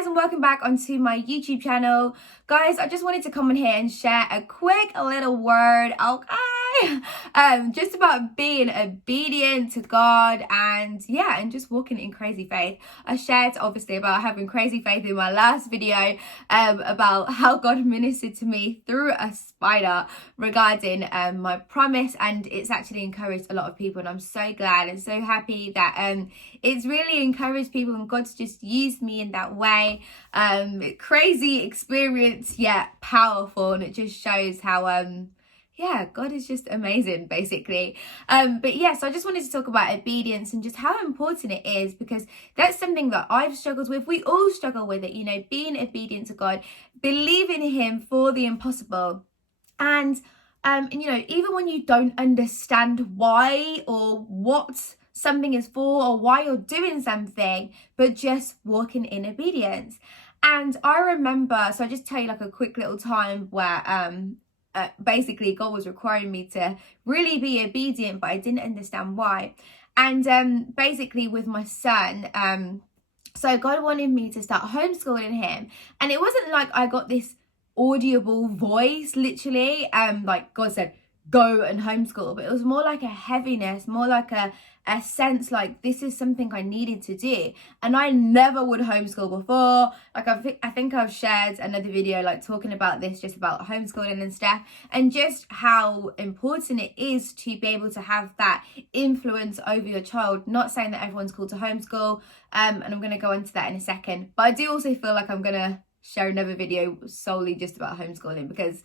guys, and welcome back onto my YouTube channel. Guys, I just wanted to come on here and share a quick little word, just about being obedient to God and just walking in crazy faith. I shared obviously about having crazy faith in my last video about how God ministered to me through a spider regarding my promise, and it's actually encouraged a lot of people, and I'm so glad and so happy that it's really encouraged people and God's just used me in that way. Crazy experience, yet powerful, and it just shows how God is just amazing, basically. But yes, I just wanted to talk about obedience and just how important it is, because that's something that I've struggled with. We all struggle with it, being obedient to God, believing in Him for the impossible. And even when you don't understand why or what something is for or why you're doing something, but just walking in obedience. And I remember, so I'll just tell you like a quick little time where basically God was requiring me to really be obedient, but I didn't understand why. And basically with my son, so God wanted me to start homeschooling him, and it wasn't like I got this audible voice literally like God said go and homeschool, but it was more like a heaviness, more like a sense like this is something I needed to do. And I never would homeschool before. Like I think I've shared another video like talking about this, just about homeschooling and stuff, and just how important it is to be able to have that influence over your child. Not saying that everyone's called to homeschool, and I'm going to go into that in a second, but I do also feel like I'm going to share another video solely just about homeschooling, because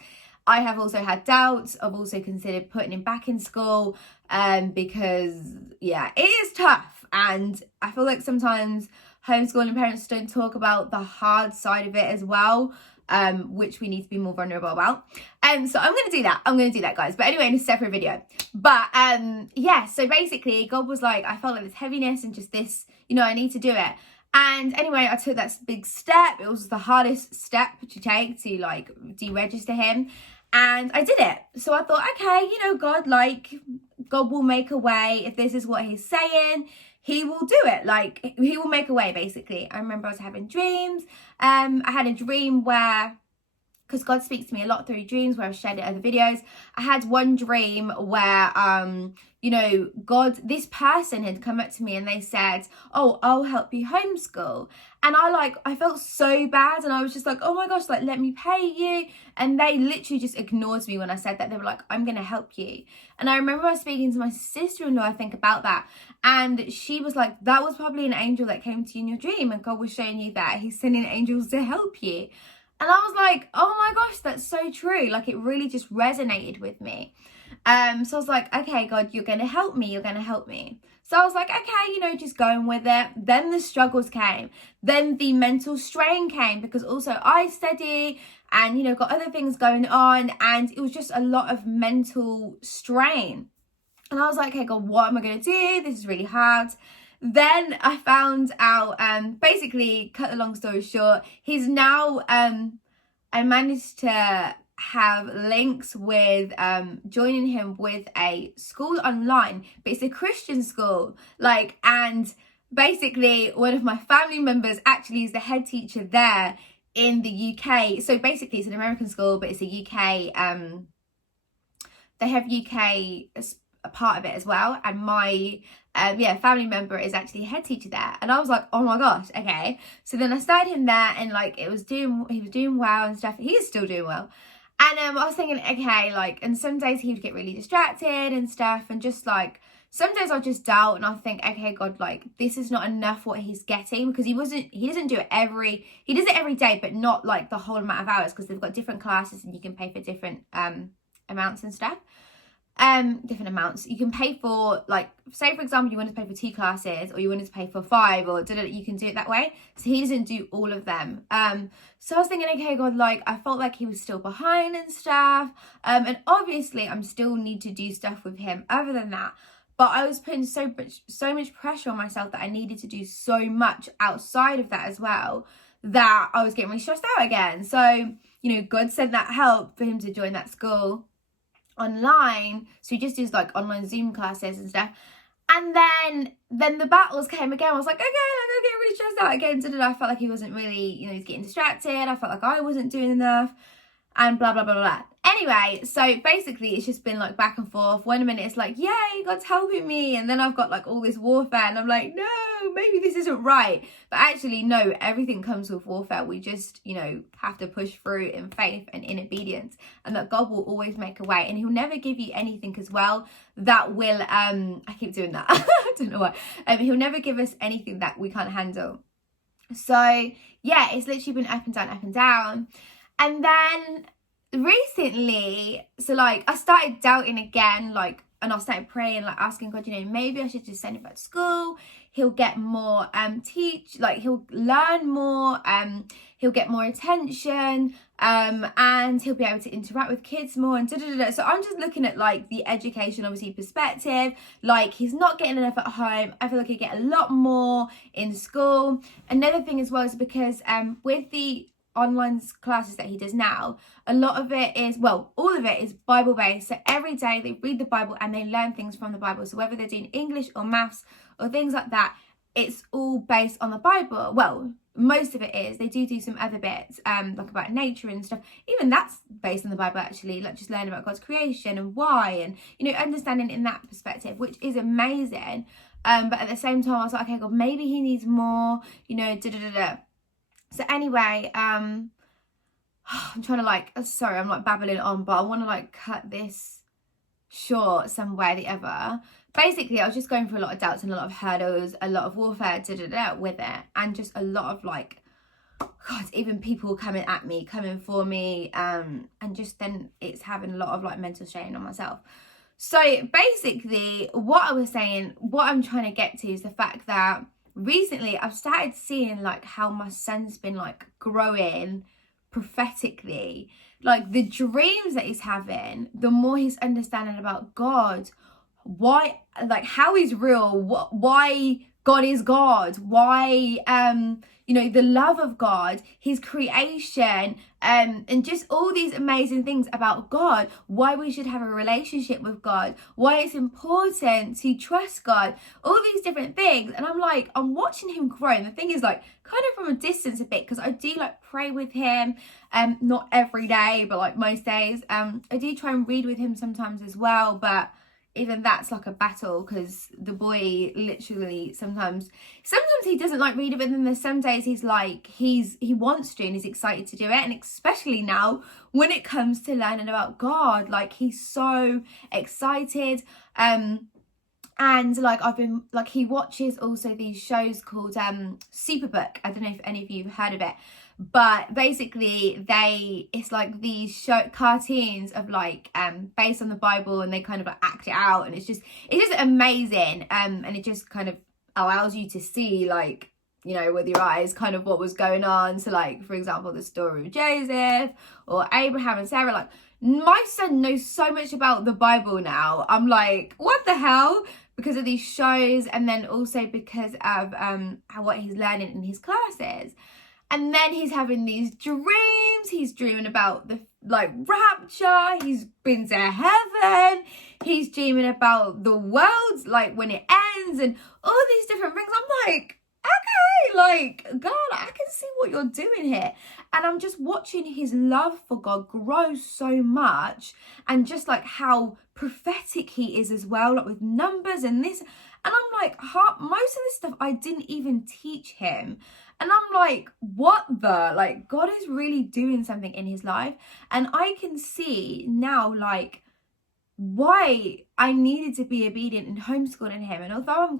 I have also had doubts. I've also considered putting him back in school because it is tough, and I feel like sometimes homeschooling parents don't talk about the hard side of it as well, which we need to be more vulnerable about. So I'm going to do that, guys, but anyway, in a separate video. But so basically God was like, I felt like this heaviness and just this, I need to do it. And anyway, I took that big step. It was the hardest step to take to like deregister him. And I did it. So I thought, okay, God will make a way. If this is what He's saying, He will do it. Like, He will make a way, basically. I remember I was having dreams. I had a dream where, because God speaks to me a lot through dreams, where I've shared it in other videos. I had one dream where, God, this person had come up to me and they said, oh, I'll help you homeschool. And I felt so bad, and I was just like, oh my gosh, like, let me pay you. And they literally just ignored me when I said that. They were like, I'm going to help you. And I remember I was speaking to my sister-in-law, I think, about that. And she was like, that was probably an angel that came to you in your dream, and God was showing you that He's sending angels to help you. And I was like, oh my gosh, that's so true. Like, it really just resonated with me. So I was like, okay, God, you're going to help me. You're going to help me. So I was like, okay, just going with it. Then the struggles came. Then the mental strain came, because also I study and, got other things going on. And it was just a lot of mental strain. And I was like, okay, God, what am I going to do? This is really hard. Then I found out, basically, cut the long story short, he's now, I managed to have links with joining him with a school online, but it's a Christian school, and basically one of my family members actually is the head teacher there in the UK. So basically it's an American school, but it's a UK, they have UK a part of it as well, and my family member is actually a head teacher there. And I was like, oh my gosh, okay. So then I started him there, and he was doing well and stuff. He is still doing well. And I was thinking, okay, and some days he would get really distracted and stuff, and just some days I'll just doubt, and I'll think, okay, God, this is not enough what he's getting, because he doesn't do it he does it every day, but not the whole amount of hours, because they've got different classes and you can pay for different amounts and stuff. Different amounts you can pay for, say for example you wanted to pay for 2 classes, or you wanted to pay for 5, or you can do it that way. So he doesn't do all of them. So I was thinking, okay, God, I felt like he was still behind and stuff, and obviously I'm still need to do stuff with him other than that, but I was putting so much pressure on myself that I needed to do so much outside of that as well, that I was getting really stressed out again. So God sent that help for him to join that school online. So he just does online Zoom classes and stuff. And then the battles came again. I was like, okay, I'm getting really stressed out again. I felt like he wasn't really, he's getting distracted. I felt like I wasn't doing enough, and blah, blah, blah, blah, blah. Anyway, so basically it's just been like back and forth. One minute it's like, yay, God's helping me. And then I've got like all this warfare and I'm like, no, maybe this isn't right. But actually, no, everything comes with warfare. We just, have to push through in faith and in obedience, and that God will always make a way, and he'll never give you anything as well that will, I keep doing that. I don't know why. He'll never give us anything that we can't handle. So yeah, it's literally been up and down, up and down. And then recently, so like I started doubting again, like, and I started praying, like asking God, maybe I should just send him back to school. He'll get more he'll learn more, he'll get more attention, and he'll be able to interact with kids more, and So I'm just looking at like the education obviously perspective. Like, he's not getting enough at home. I feel like he'll get a lot more in school. Another thing as well is because with the online classes that he does now, a lot of it is, well, all of it is Bible based. So every day they read the Bible and they learn things from the Bible. So whether they're doing English or maths or things like that, it's all based on the Bible. Well, most of it is. They do some other bits, like about nature and stuff. Even that's based on the Bible, actually, like just learning about God's creation and why, and understanding in that perspective, which is amazing. But at the same time, I was like, okay, God, maybe he needs more, So anyway, I'm trying to sorry, I'm babbling on, but I want to cut this short some way or the other. Basically, I was just going through a lot of doubts and a lot of hurdles, a lot of warfare, with it, and just a lot of God, even people coming at me, coming for me, and just then it's having a lot of mental strain on myself. So basically, what I was saying, what I'm trying to get to is the fact that recently I've started seeing how my son's been growing prophetically, the dreams that he's having, the more he's understanding about God, why, how he's real, why God is God, why the love of God, his creation, and just all these amazing things about God, why we should have a relationship with God, why it's important to trust God, all these different things. And I'm watching him grow. And the thing is kind of from a distance a bit, because I do pray with him, not every day, but most days. I do try and read with him sometimes as well, but even that's a battle, because the boy literally sometimes he doesn't read it, but then there's some days he wants to and he's excited to do it. And especially now when it comes to learning about God, he's so excited. And I've been he watches also these shows called Superbook. I don't know if any of you have heard of it, but basically it's these cartoons of based on the Bible, and they kind of act it out, and it's just amazing, and it just kind of allows you to see with your eyes kind of what was going on. So for example, the story of Joseph or Abraham and Sarah. My son knows so much about the Bible now. I'm what the hell? Because of these shows, and then also because of what he's learning in his classes. And then he's having these dreams. He's dreaming about the rapture. He's been to heaven. He's dreaming about the world when it ends, and all these different things. I'm okay, God, I can see what you're doing here. And I'm just watching his love for God grow so much, and just how prophetic he is as well, with numbers and this. And I'm most of this stuff I didn't even teach him. And I'm what the? God is really doing something in his life. And I can see now, why I needed to be obedient in homeschooling him. And although I'm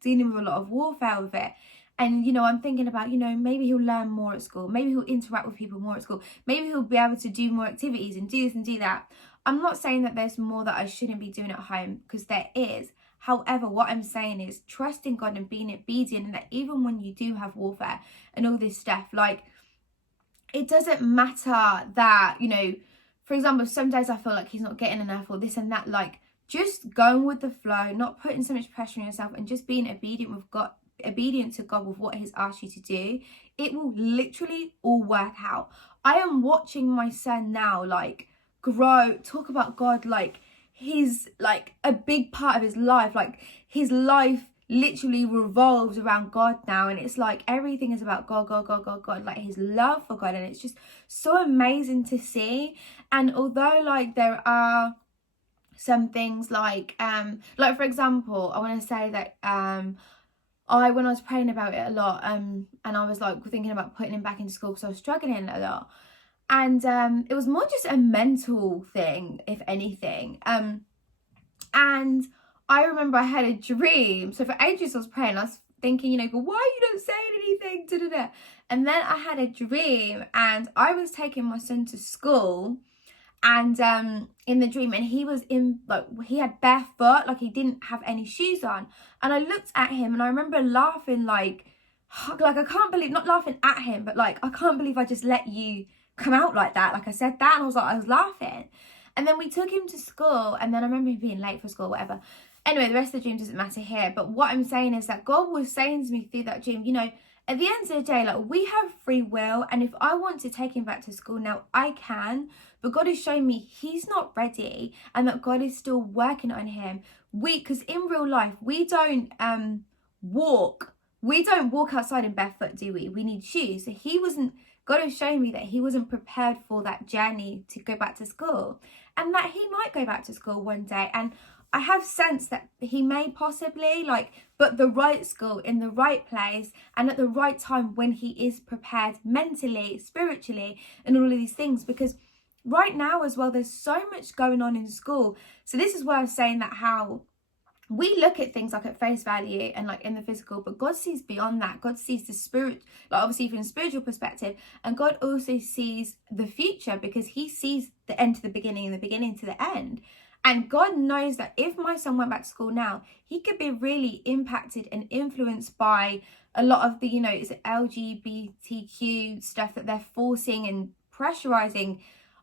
dealing with a lot of warfare with it, and I'm thinking about maybe he'll learn more at school, maybe he'll interact with people more at school, maybe he'll be able to do more activities and do this and do that. I'm not saying that there's more that I shouldn't be doing at home, because there is. However, what I'm saying is trusting God and being obedient, and that even when you do have warfare and all this stuff, it doesn't matter that, for example, some days I feel he's not getting enough or this and that, just going with the flow, not putting so much pressure on yourself, and just being obedient to God with what he's asked you to do. It will literally all work out. I am watching my son now grow, talk about God he's a big part of his life. his life literally revolves around God now, and it's like everything is about God, like his love for God, and it's just so amazing to see. And although like there are some things like for example, I want to say that when I was praying about it a lot, and I was like thinking about putting him back into school because I was struggling a lot, and it was more just a mental thing, if anything. And I remember I had a dream. So for ages I was praying, I was thinking, why you don't say anything? Da-da-da. And then I had a dream, and I was taking my son to school, and in the dream, and he was he had bare foot, like he didn't have any shoes on. And I looked at him, and I remember laughing, like I can't believe, not laughing at him, but like, I can't believe I just let you come out like that. Like I said that, and I was laughing. And then we took him to school, and then I remember him being late for school, whatever. Anyway, the rest of the dream doesn't matter here. But what I'm saying is that God was saying to me through that dream, at the end of the day, like, we have free will. And if I want to take him back to school now, I can. But God is showing me he's not ready, and that God is still working on him. Because in real life, we don't walk outside in barefoot, do we? We need shoes. So God is showing me that he wasn't prepared for that journey to go back to school, and that he might go back to school one day. And I have sensed that he may possibly, but the right school, in the right place, and at the right time, when he is prepared mentally, spiritually, and all of these things. Because right now as well, there's so much going on in school. So this is why I was saying that how we look at things like at face value and like in the physical, but God sees beyond that. God sees the spirit, like obviously from a spiritual perspective, and God also sees the future, because he sees the end to the beginning and the beginning to the end. And God knows that if my son went back to school now, he could be really impacted and influenced by a lot of the, is it LGBTQ stuff that they're forcing and pressurizing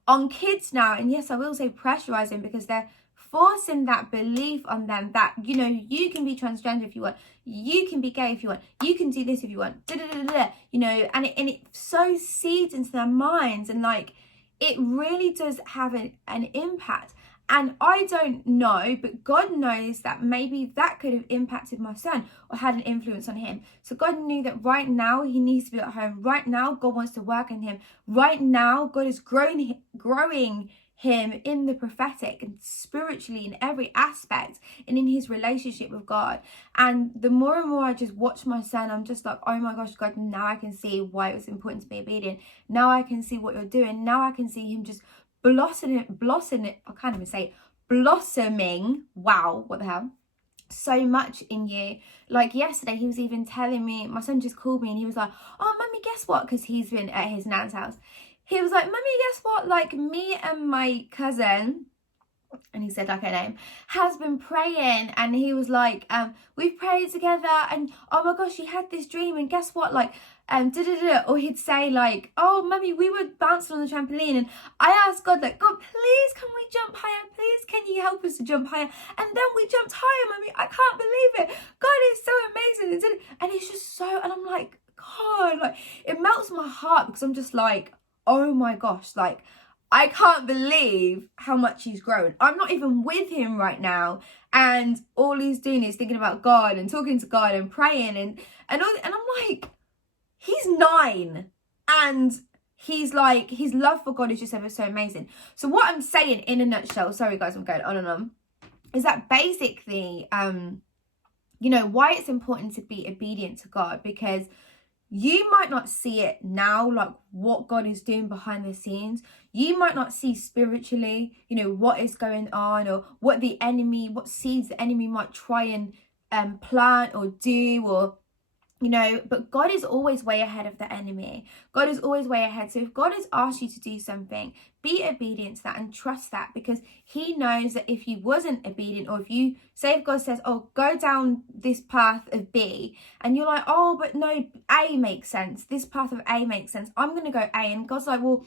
on kids now. And yes, I will say pressurizing, because they're forcing that belief on them that, you can be transgender if you want, you can be gay if you want, you can do this if you want, and it sows seeds into their minds, and like, it really does have an impact. And I don't know, but God knows that maybe that could have impacted my son or had an influence on him. So God knew that right now he needs to be at home. Right now, God wants to work on him. Right now, God is growing him in the prophetic and spiritually in every aspect, and in his relationship with God. And the more and more I just watch my son, I'm just like, oh my gosh, God, now I can see why it was important to be obedient. Now I can see what you're doing. Now I can see him just blossoming. I can't even say it, blossoming. Wow, what the hell? So much in you. Like yesterday, he was even telling me, my son just called me and he was like, oh, mummy, guess what? Because he's been at his nan's house. He was like, mummy, guess what? Like, me and my cousin, and he said like her name, has been praying. And he was like, we've prayed together, and oh my gosh, he had this dream, and guess what? Like, or he'd say like, oh mummy, we were bouncing on the trampoline, and I asked God, like, God, please can we jump higher? Please can you help us to jump higher? And then we jumped higher, mummy. I can't believe it. God is so amazing. And it's just so, and I'm like, God, like, it melts my heart, because I'm just like, oh my gosh, like, I can't believe how much he's grown. I'm not even with him right now, and all he's doing is thinking about God and talking to God and praying and I'm like, he's 9, and he's like, his love for God is just ever so amazing. So what I'm saying in a nutshell, sorry guys, I'm going on and on, is that basically, why it's important to be obedient to God, because you might not see it now, like what God is doing behind the scenes. You might not see spiritually, what is going on, or what seeds the enemy might try and plant or do, or but God is always way ahead of the enemy. God is always way ahead. So if God has asked you to do something, be obedient to that and trust that, because he knows that if you wasn't obedient, or if God says, oh, go down this path of B, and you're like, oh, but no, A makes sense. This path of A makes sense. I'm going to go A. And God's like, well,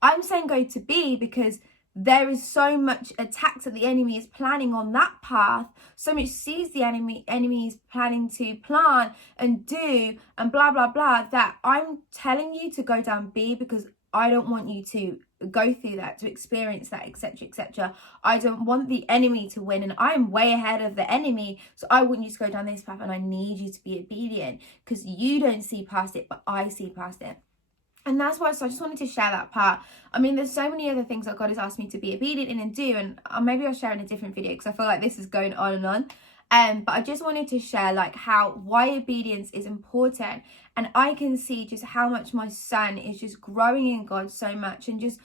I'm saying go to B, because there is so much attacks that the enemy is planning on that path, so much seeds the enemy is planning to plant and do and blah blah blah, that I'm telling you to go down B, because I don't want you to go through that, to experience that, etc., etc. I don't want the enemy to win, and I'm way ahead of the enemy, so I want you to go down this path, and I need you to be obedient because you don't see past it, but I see past it. And that's why, so I just wanted to share that part. I mean, there's so many other things that God has asked me to be obedient in and do, and maybe I'll share in a different video because I feel like this is going on and on. But I just wanted to share like why obedience is important, and I can see just how much my son is just growing in God so much, and just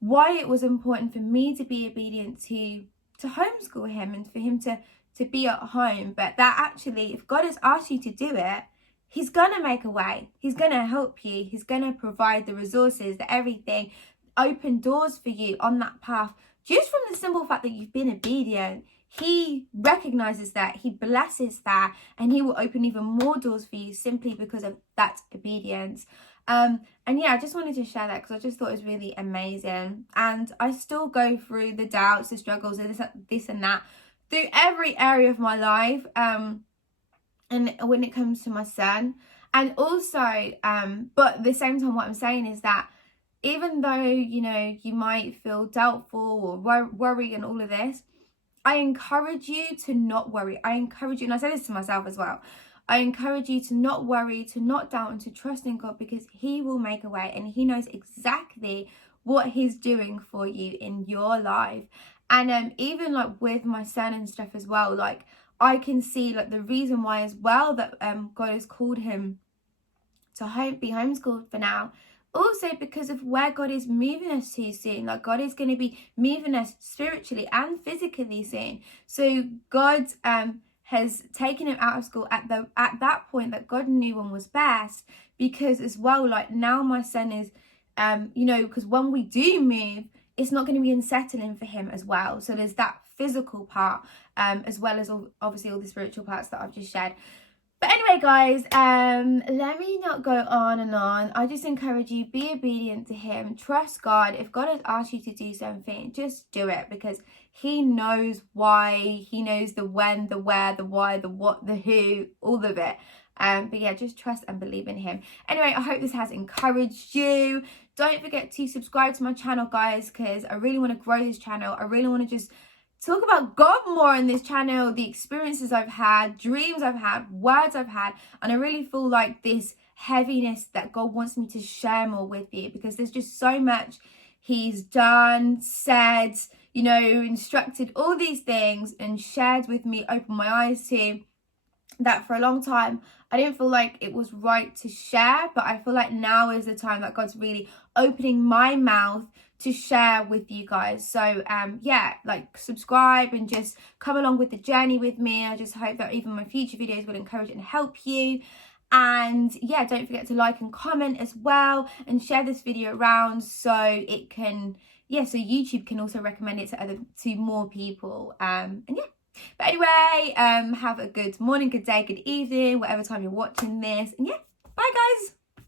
why it was important for me to be obedient to homeschool him and for him to be at home. But that actually, if God has asked you to do it, He's going to make a way. He's going to help you. He's going to provide the resources, the everything, open doors for you on that path. Just from the simple fact that you've been obedient, He recognizes that, He blesses that, and He will open even more doors for you simply because of that obedience. And yeah, I just wanted to share that because I just thought it was really amazing. And I still go through the doubts, the struggles, this and that, through every area of my life. And when it comes to my son, and also, but at the same time, what I'm saying is that even though, you know, you might feel doubtful or worry and all of this, I encourage you to not worry. I encourage you, and I say this to myself as well, I encourage you to not worry, to not doubt, and to trust in God, because He will make a way, and He knows exactly what He's doing for you in your life. And even like with my son and stuff as well, like I can see like the reason why as well that God has called him to be homeschooled for now. Also because of where God is moving us to soon. Like God is going to be moving us spiritually and physically soon. So God has taken him out of school at that point that God knew when was best. Because as well, like now my son is, you know, because when we do move, it's not going to be unsettling for him as well. So there's that physical part, as well as obviously all the spiritual parts that I've just shared. But anyway, guys, let me not go on and on. I just encourage you, be obedient to Him. Trust God. If God has asked you to do something, just do it, because He knows why. He knows the when, the where, the why, the what, the who, all of it. But yeah, just trust and believe in Him. Anyway, I hope this has encouraged you. Don't forget to subscribe to my channel, guys, because I really want to grow this channel. I really want to just talk about God more in this channel, the experiences I've had, dreams I've had, words I've had, and I really feel like this heaviness that God wants me to share more with you, because there's just so much He's done, said, you know, instructed, all these things, and shared with me, opened my eyes to, that for a long time I didn't feel like it was right to share, but I feel like now is the time that God's really opening my mouth to share with you guys. So yeah, like subscribe and just come along with the journey with me. I just hope that even my future videos will encourage and help you. And yeah, don't forget to like and comment as well, and share this video around so it can, yeah, so YouTube can also recommend it to more people. And yeah. But anyway, have a good morning, good day, good evening, whatever time you're watching this. And yeah, bye guys.